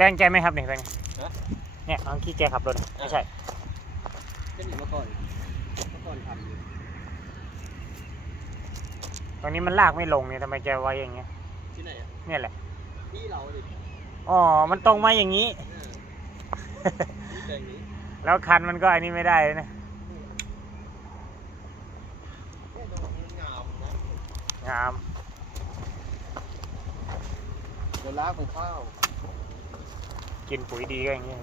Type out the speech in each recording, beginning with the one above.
แฟนแกไหมครับเนี่ยแฟนฮะ เนี่ยน้องขี้แกขับรถอะไม่ใช่ ก็หนีมาก่อนเมื่อก่อนทำอยู่ตรงนี้มันลากไม่ลงเนี่ยทำไมแกไว้อย่างเงี้ย ที่ไหนอะเนี่ยแหละ ที่เราดิอ๋อ มันตรงมาอย่างนี้ เออที่แปลงนี้แล้วคันมันก็อันนี้ไม่ได้เลยนะโอ้โหมันงามนะงาม เดี๋ยวล้างของข้าว กินปุ๋ยดีก็อย่างนี้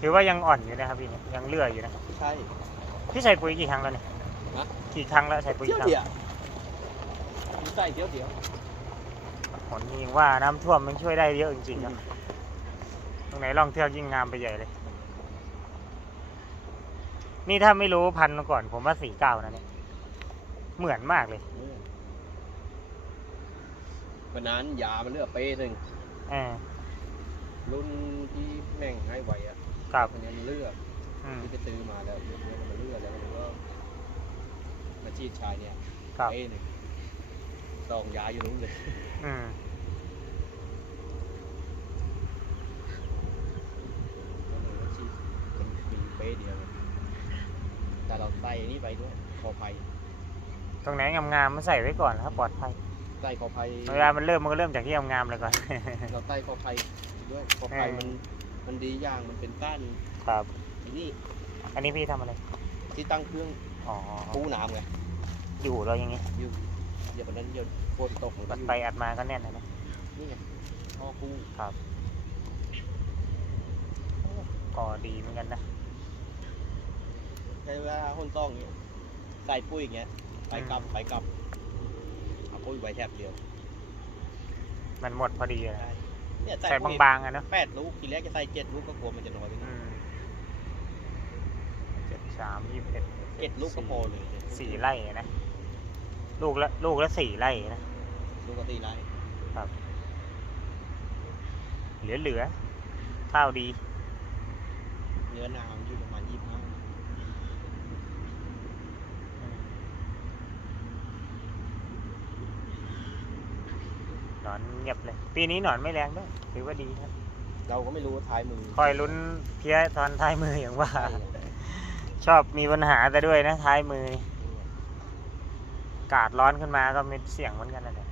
ถือว่ายังอ่อนอยู่นะครับพี่เนี่ยยังเลื่ออยู่นะใช่ พี่ใส่ปุ๋ยกี่ครั้งแล้วเนี่ยฮะ กี่ครั้งแล้วใส่ปุ๋ยเที่ยวกี่ครั้งเดียวมีใส่เที่ยวเดียวผลนี่ว่าน้ำท่วมมันช่วยได้เยอะจริงๆครับตรงไหนลองเที่ยวยิ่งงามไปใหญ่เลย นี่ถ้าไม่รู้พันธุ์มาก่อนผมว่าสี่เก้านะเนี่ยเหมือนมากเลยเออวันนั้นยามันเหลือเป้หนึ่งเออ รุ่นที่แม่งให้ไวอะครับอันนี้มันเลือกอืม ที่ไปซื้อมาแล้วเลือกมันเลือกแล้วมันก็มาชีดชายเนี่ยครับเป้หนึ่งซองยาอยู่นู้นเลยอืมก็เลยว่าชีดมันมีเป้เดียวเลยแต่เราใส่อันนี้ไปด้วยคอภัยตรงไหนงามๆมันใส่ไว้ก่อนนะครับปลอดภัย ใส่คอภัยเวลามันเริ่มมันก็เริ่มจากที่งามๆเลยก่อน เราใส่คอภัยด้วยคอภัยเออมันมันดีอย่างมันเป็นก้านครับไอ้นี่อันนี้พี่ทำอะไร ที่ตั้งเครื่องอ๋อปูน้ำไงอยู่เราอย่างงี้อยู่อย่าวันนั้นเดี๋ยวฝนตกมันก็อัดอยู่ไปอัดมาก็แน่นเลยนะนี่ไงท่อปูก็ดีเหมือนกันนะใช้เวลาคนต้องอย่างเงี้ยใส่ปุ้ยอย่างเงี้ยไปกลับไปกลับเอาปุ้ยไว้แทบเดียวมันหมดพอดีเลยนะเนี่ยใส่ปุ้ยบางๆอะเนาะแปดลูกทีแรกจะใส่เจ็ดลูกก็กลัวมันจะน้อยไปหน่อือยมเจ็ดสามยี่สิบเอ็ดเจ็ดลูกก็พอเลยสี่ไร่นะ ลูกละลูกละสี่ไร่นะ ลูกก็ตีไรเหลือเหลือข้าวดี เนื้อนามันอยู่ประมาณยี่สิบห้า ห นอนเงียบเลย ปีนี้หนอนไม่แรงด้วยถือว่าดีครับ เราก็ไม่รู้ว่าท้ายมือคอยลุ้นเพี้ยตอนท้ายมืออย่างว่า ใช่ชอบมีปัญหาแต่ด้วยนะท้ายมือนี่อากาดร้อนขึ้นมาก็มีเสี่ยงเหมือนกันนะเนี่ย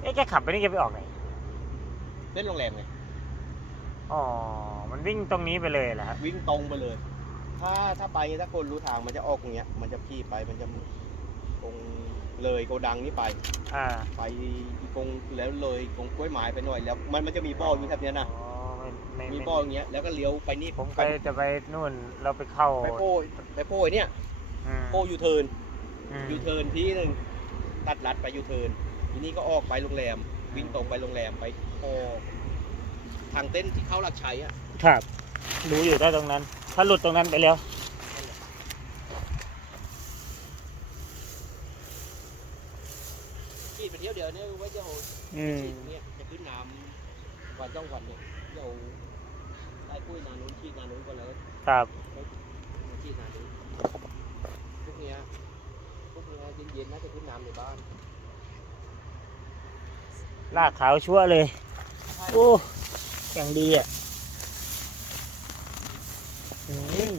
เอ๊ะแกขับไปนี่แกไปออกไหน เล่นโรงแรมไง อ๋อ มันวิ่งตรงนี้ไปเลยเหรอครับ วิ่งตรงไปเลย ถ้าถ้าไปถ้าคนรู้ทางมันจะออกอย่างเงี้ย มันจะขี่ไปมันจะตรง เลยโกดังนี้ไป อ่าไปตรงแล้วเลยตรงกล้วยไม้ไปหน่อยแล้ว มันมันจะมีบ่ออยู่แถบเนี้ยนะอ๋อไม่ไม่มีไม่บ่ออย่างเงี้ยแล้วก็เลี้ยวไปนี่ผมไปไปจะไปนู่นเราไปเข้าไปโป้ยไปโป้ยเนี่ยอืมโป้ยูเทิร์นอืมยูเทิร์นที่หนึ่งตัดลัดไปยูเทิร์นทีนี้ก็ออกไปโรงแรมวิ่งตรงไปโรงแรมไปพอทางเต้นที่เข้าหลักชัยอะครับ รู้อยู่ได้ตรงนั้น ถ้าหลุดตรงนั้นไปแล้ว ขี่ไปเที่ย วเดียวเนี่ยไว้เดี๋ยวอืมขี่ตรงเนี้ยจะขึ้นน้ำวันจ้องวันเนี่ยเดี๋ยวได้ปุ้ยนานุ้นขี่นานุ้นก็แล้วครับมาขี่นานุ้นพวกเนี้ยพวกเนี้ยเย็นๆน่าจะขึ้นน้ำในบ้านลากขาวชั่วเลย โอ้อย่างดีอะอืม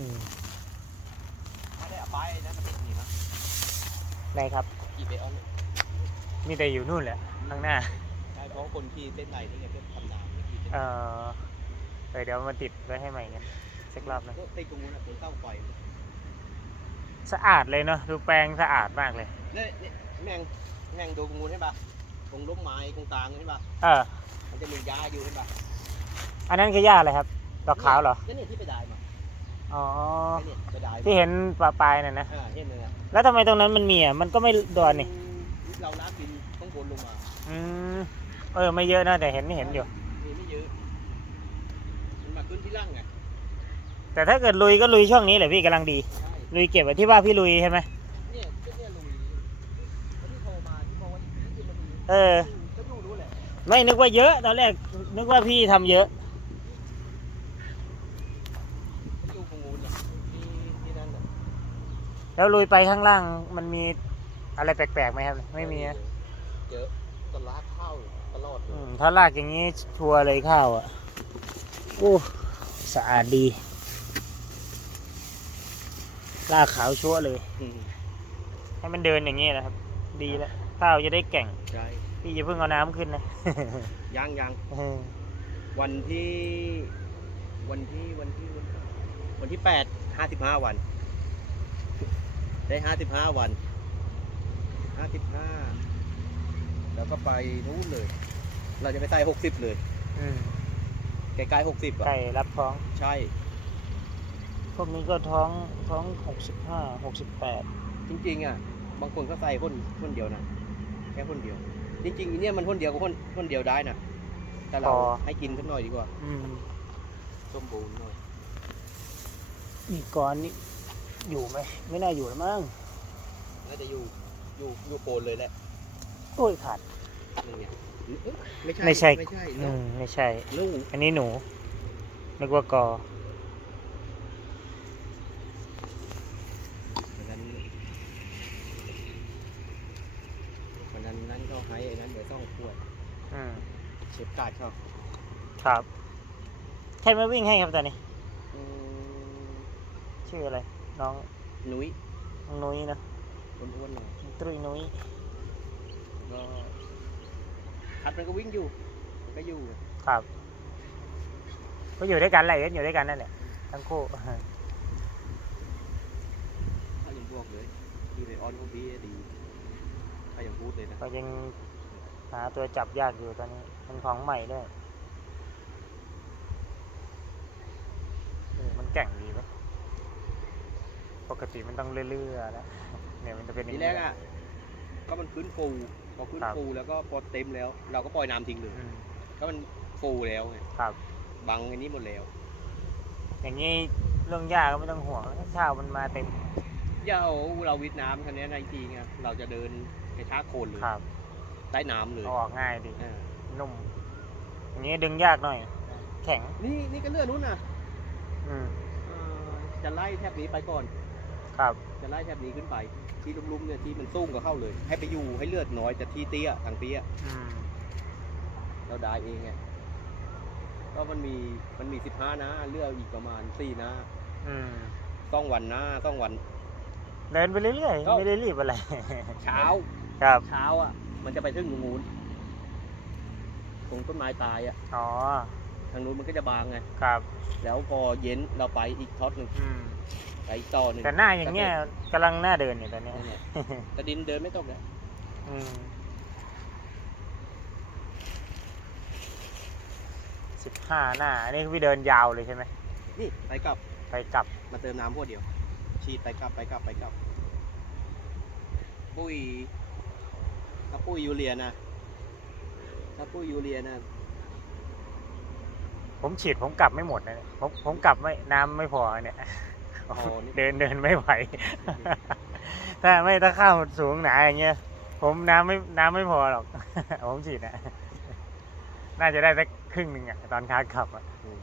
ถ้าได้เอาไปนะมันเป็นอย่างนี้นะไหนครับ ขี่ไปเอาเนี่ย มีแต่อยู่นู่นแหละข้างหน้าใช่เพราะคนขี่เส้นไหนนี่ไงเป็นทำน้ำไม่ขี่เส้นเออเออเดี๋ยวมาติดไว้ให้ใหม่กันสักรอบหนึงก็ติดตรงนู้นนะตรงเต้าไฟสะอาดเลยเนาะดูแปลงสะอาดมากเลย เนี่ยเนี่ยแม่งแม่งดูตรงนู้นใช่ปะตรงร่มไม้ตรงกลางใช่ปะเออ มันจะมีหญ้าอยู่ใช่ปะอันนั้นคือหญ้าอะไรครับดอกขาวเหรอเนี่ยเนี่ยที่ไปได้มาอ๋อเนี่ยไปได้ที่เห็นปลาปลายน่ะนะ อ่าเห็นเลยอะแล้วทำไมตรงนั้นมันมีอะ มันก็ไม่โดนนี่ เราน้ำดินต้องบนลงมาอืมเออ ไม่เยอะนะ แต่เห็นเห็นอยู่ มีไม่เยอะ มันมาขึ้นที่ล่างไงแต่ถ้าเกิดลุยก็ลุยช่วงนี้แหละพี่กำลังดี ใช่ลุยเก็บไว้ที่ว่าพี่ลุยใช่ไหมเนี่ยก็เนี่ยลุยคนที่โทรมาที่บอกว่าที่มันมีเออ ก็ดูรู้แหละไม่นึกว่าเยอะตอนแรกนึกว่าพี่ทำเยอะก็ดูของงูเนี่ยที่ที่นั่นน่ะแล้วลุยไปข้างล่างมันมี อะไรแปลกๆไหมครับไม่มีนะเจอตลาดข้าวตลอดเลอืยมถ้าลากอย่างนี้ชัวร์เลยข้าวอะโอ้สะอาดดีลากขาวชัวร์เลยอืมให้มันเดินอย่างนี้นะครับ ดีแล้วข้าวจะได้แก่ง ใช่พี่อย่าเพิ่งเอาน้ำขึ้นนะยังยังเออวันที่วันที่ วันที่วันที่ วันที่แปดห้าสิบห้าวัน ได้ห้าสิบห้าวัน ห้าสิบห้าแล้วก็ไปนู้นเลย เราจะไปใส่หกสิบเลยอืมใกล้ๆหกสิบอะไก่รับท้อง ใช่ พวกนี้ก็ท้องท้องหกสิบห้าหกสิบแปดจริงๆอะ บางคนก็ใส่คนคนเดียวนะแค่คนเดียว จริงๆอันเนี่ยมันคนเดียวก็คนคนเดียวได้นะแต่เราให้กินสักหน่อยดีกว่าอืมสมบูรณ์หน่อยนี่ก่อนนี่อยู่ไหมไม่น่าอยู่แล้วมั้งน่าจะอยู่ อยู่อยู่โคนเลยแหละโอ้ยขาดนี่ไงเอ๊ะไม่ใช่ไม่ใช่ไม่ใช่อืมไม่ใช่ ลูกอันนี้หนูนึกว่ากอวันนั้นวันนั้นนั้นก็ให้ไอ้นั้นเดี๋ยวต้องขวดอืมเชฟกาดชอบครับ ใครมาวิ่งให้ครับตอนนี้ อืมชื่ออะไร น้องนุ้ยน้องนุ้ยนะอ้วนๆหน่อย ตุ้ยนุ้ยก็คัดมันก็วิ่งอยู่มันก็อยู่ครับ ก็อยู่ด้วยกันแหละอยู่ด้วยกันนั่นแหละทั้งคู่ถ้ายังบอกเลยดีเลยออนของพี่ดีถ้ายังพูดเลยนะก็ยังหาตัวจับยากอยู่ตอนนี้เป็นของใหม่ด้วยเออมันแกร่งดีไหมปกติมันต้องเลื่อยๆแล้ว เนี่ยมันจะเป็นอย่างทีนี้ แรกอะก็มันขึ้นฟูพอขึ้นครับ ฟูแล้วก็พอเต็มแล้ว เราก็ปล่อยน้ำทิ้งเลยอืมก็มันฟูแล้วไงครับ บังอันนี้หมดแล้วอย่างนี้เรื่องยากก็ไม่ต้องห่วงถ้าข้าวมันมาเต็มเดี๋ยวเราวิดน้ำคันนี้ในทีไงเราจะเดินกระชากโคลนเลยครับใต้น้ำเลยเอาออกง่ายดี อ่านุ่ม อย่างนี้ดึงยากหน่อย แข็ง นี่นี่ก็เลื่อนนู้นนะอืมเอ่อจะไล่แทบนี้ไปก่อน ครับ จะไล่แทบนี้ขึ้นไป ที่ลุ่มๆเนี่ยที่มันสูงก็เข้าเลย ให้ไปอยู่ให้เลือดน้อยแต่ที่เตี้ยทางเตี้ยอืมเราได้เองไงก็มันมีมันมีสิบห้านะเลือกอีกประมาณสี่นะอืมต้องวันนะต้องวัน เดินไปเรื่อยก็ ๆไม่ได้รีบอะไร เช้า ครับเช้าอะ มันจะไปถึงตรงนู้นตรงต้นไม้ตายอะ อ๋อทางนู้นมันก็จะบางไง ครับแล้วพอเย็นเราไปอีกท็อตหนึ่งอืม ไปอีกต่อหนึ่งแต่หน้าอย่างเงี้ยกำลังหน้าเดินอยู่ตอนเนี้ยนั่นแหละแต่ดินเดินไม่ตกเลยอืมสิบห้าหน้าอันนี้พี่เดินยาวเลยใช่ไหมนี่ไปกลับไปกลับมาเติมน้ำพวกเดียว ฉีดไปกลับไปกลับไปกลับ ปุ้ยถ้าปุ้ยยูเรียนะถ้าปุ้ยยูเรียนะผมฉีดผมกลับไม่หมดนะเนี่ยผมผมกลับไม่น้ำไม่พอเนี่ยอ๋อนี่ เดินเดินไม่ไหว ถ้าไม่ถ้าข้าวมันสูงหนาอย่างเงี้ย ผมน้ำไม่น้ำไม่พอหรอก ผมฉีดนะน่าจะได้สักครึ่งหนึ่งอะตอนค้ากลับอะอืม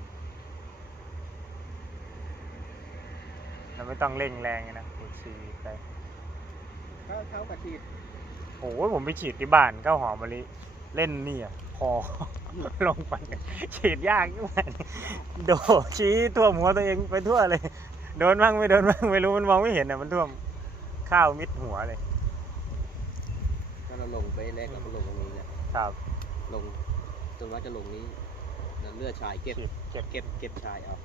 เราไม่ต้องเร่งแรงอะนะผมฉีดไปถ้าเท้ากับฉีดโอ้ยผมไปฉีดที่บ้านข้าวหอมมะลิเล่นนี่อะพอลงไปฉีดยากยิ่งกว่านี่โดดชี้ท่วมหัวตัวเองไปทั่วเลย โดนบ้างไม่โดนบ้างไม่รู้มันมองไม่เห็นอะมันท่วมข้าวมิดหัวเลย ถ้าเราลงไปแรกเราก็ลงตรงนี้แหละครับลงจนว่าจะลงนี้แล้วเลือดชายเก็บฉีดเก็บเก็บเก็บชายเอา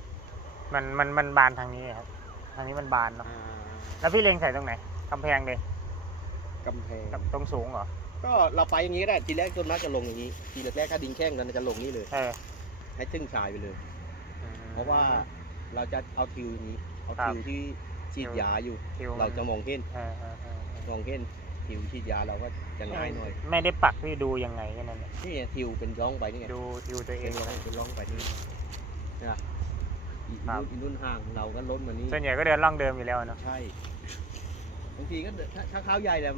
มันมันมันบานทางนี้ครับ ทางนี้มันบานเนาะแล้วพี่เล็งใส่ตรงไหนกำแพงเลยกำแพงกับตรงสูงเหรอก็เราไปอย่างนี้ก็ได้ทีแรกต้นมากจะลงอย่างนี้ ทีแรกๆถ้าดินแข้งเราจะลงนี่เลย เออให้ทึ่งชายไปเลยอืมเพราะว่าเราจะเอาทิวอย่างนี้ เอาครับทิวที่ฉีดยาอยู่ คิวเราจะมองเห็นเออเออเออเออมองเห็นทิวฉีดยาเราก็จะง่ายหน่อยไม่ได้ปักพี่ดูยังไงแค่นั้นเองนี่ทิวเป็นร่องไปนี่ไงดูทิวตัวเอเป็นงร่องเป็นร่องไปนี่นะอีกครับรุ่นอีกรุ่นห่างเราก็ล้นมานี่ ส่วนใหญ่ก็เดินล่องเดิมอยู่แล้วเนาะใช่ บางทีก็เดินถ้าถ้าข้าวใหญ่แล้ว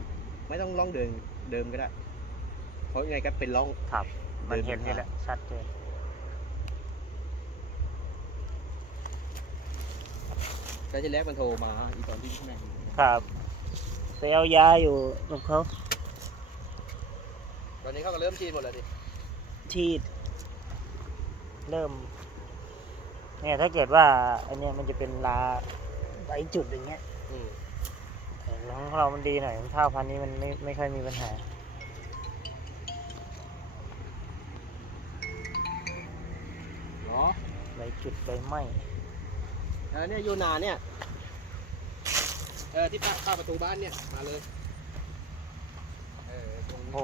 ไม่ต้องล่องเดินเดิมก็ได้ เพราะยังไงก็เป็นร่อง ครับ มันดิเห็นนี่แหละชัดเจน แต่ทีแรกมันโทรมาอีตอนที่ข้างในครับไปเอายาอยู่กับเขาตอนนี้เขาก็เริ่มฉีดหมดแล้วดิฉีด เริ่ม เนี่ยถ้าเกิดว่า อันเนี้ยมันจะเป็นลาใบจุดอย่างเงี้ยอืมแต่ของเรามันดีหน่อยข้าวพันธุ์นี้มันไม่ไม่ค่อยมีปัญหา เนาะ ใบจุดใบไหม้ เออเนี่ยอยู่นาเนี่ย เออที่ป้าป้าประตูบ้านเนี่ย มาเลย เออตรงนี้ โอ้